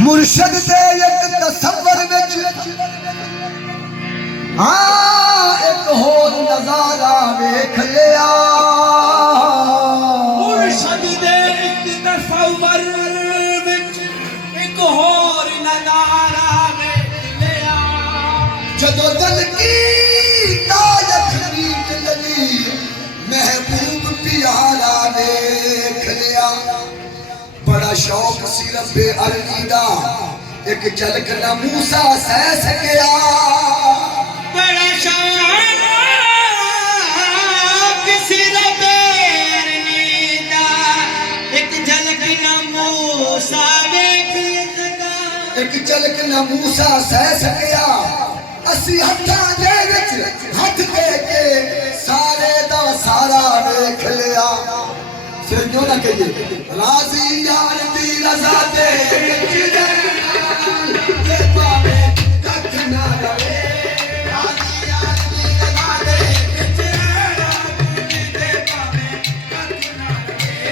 मुर्शद दे एक तसव्वुर विच एक होर नजारा वेख लिया। मुर्शद दे एक तसव्वुर विच एक होर नजारा वेख लिया। जदों दिल की तायत मीट लगी महबूब प्यारा वेख लिया। बड़ा शौक सी रब्बे अरजी दा एक झलक ना मूसा सह सकिया। बड़ा शौक सी रब्बे अरजी दा एक झलक ना मूसा वेख सका। एक झलक ना मूसा सह सकिया। असी हत्थां दे विच हथ दे के सारे दा सारा वेख लिया। सिर्फ क्यों ना कहिए राजी यार दी रजा दे विच दे पावे कख ना रवे। राजी यार दी रजा दे विच दे पावे कख ना रवे।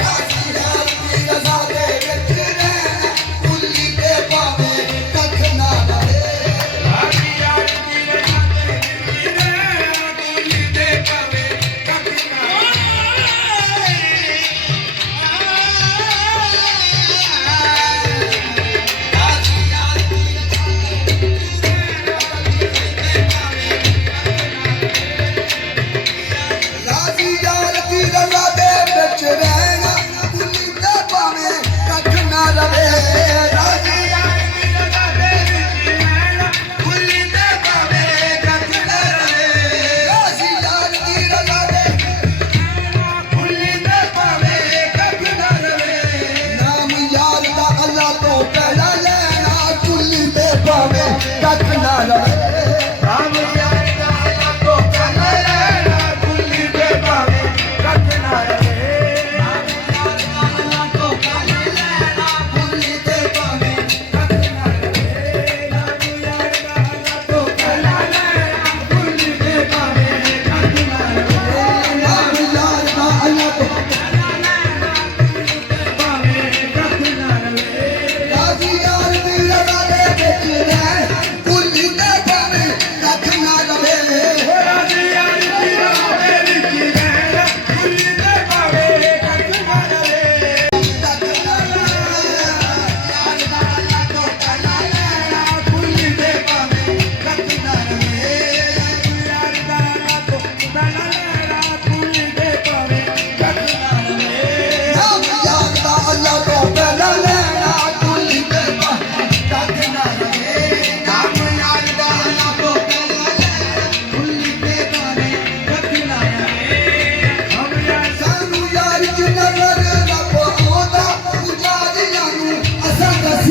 राजी यार दी रजा दे विच दे कुल्ली दे पावे कख ना रवे। राजी यार दी रजा दे विच दे कुल्ली दे पावे कख ना रवे।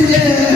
Yeah.